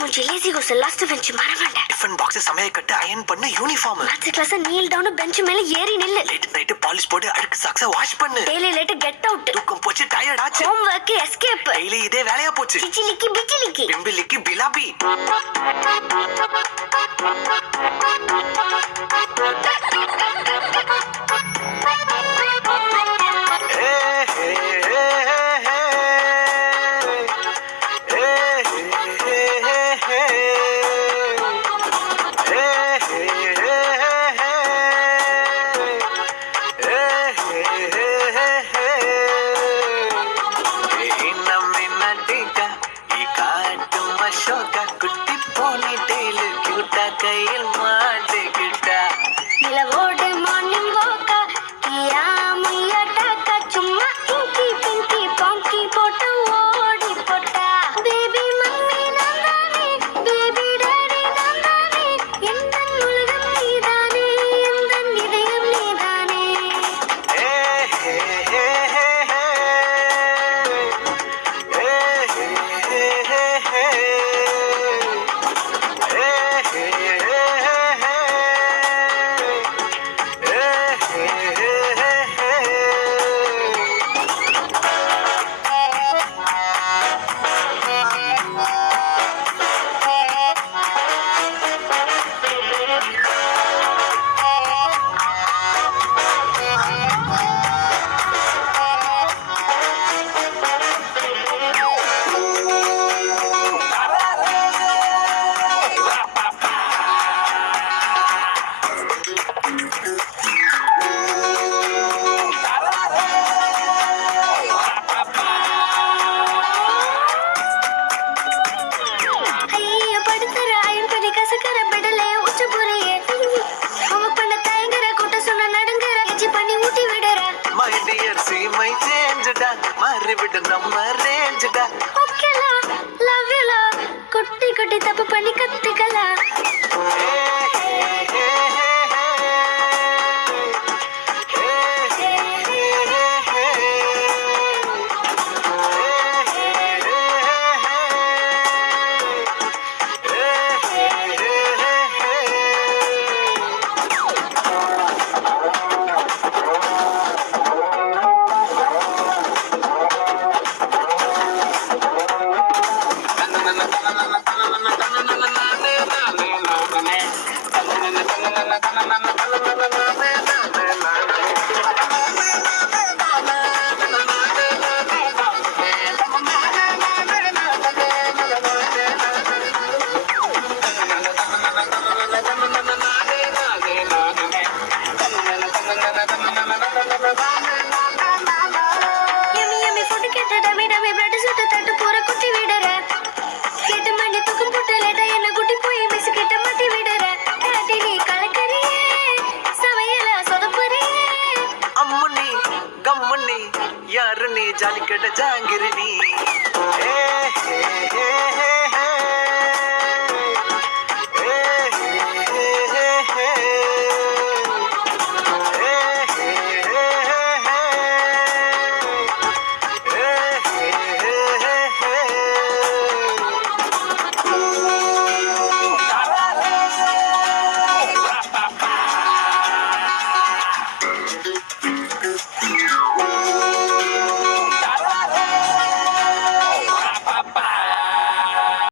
மூஞ்சி lazy goes last bench மறவாண்ட tiffin box சமையல் கட்டு அயன் பண்ண uniform maths class kneel down bench மேல ஏறி நில்லு லேட் நைட் பாலிஷ் போட்டு அழுக்கு சாக்ஸ வாஷ் பண்ணு டெய்லி லேட் கெட் அவுட் தூக்கம் போச்சு டயர்ட் ஆச்சு ஹோம் வர்க் எஸ்கேப் டெய்லி இதே வேலையா போச்சு சிச்சிலிக்கி பிச்சிலிக்கி பிம்பிலிக்கி பிலாபி குட்டி போனி டெய்லு கியூட்டா கையில் மாட்டிக்கிட்டா நிலவோடு மார்னிங் வாக்கா கியா முய்யா டாக்கா சும்மா இங்கி பிங்கி பாங்கி போட்டு ஓடி போட்டா பேபி மம்மி நான் தானே பேபி டாடி நான் தானே எந்த உலகம் நீதானே எந்த இதயம் நீதானே மாறிவிடு நம்ம ரேஞ்சுடா ஓகேலா லவ் யூலா குட்டி குட்டி தப்பு பண்ணி கத்துக்கலாம் யாரு நீ ஜாலி கேட்ட ஜாங்க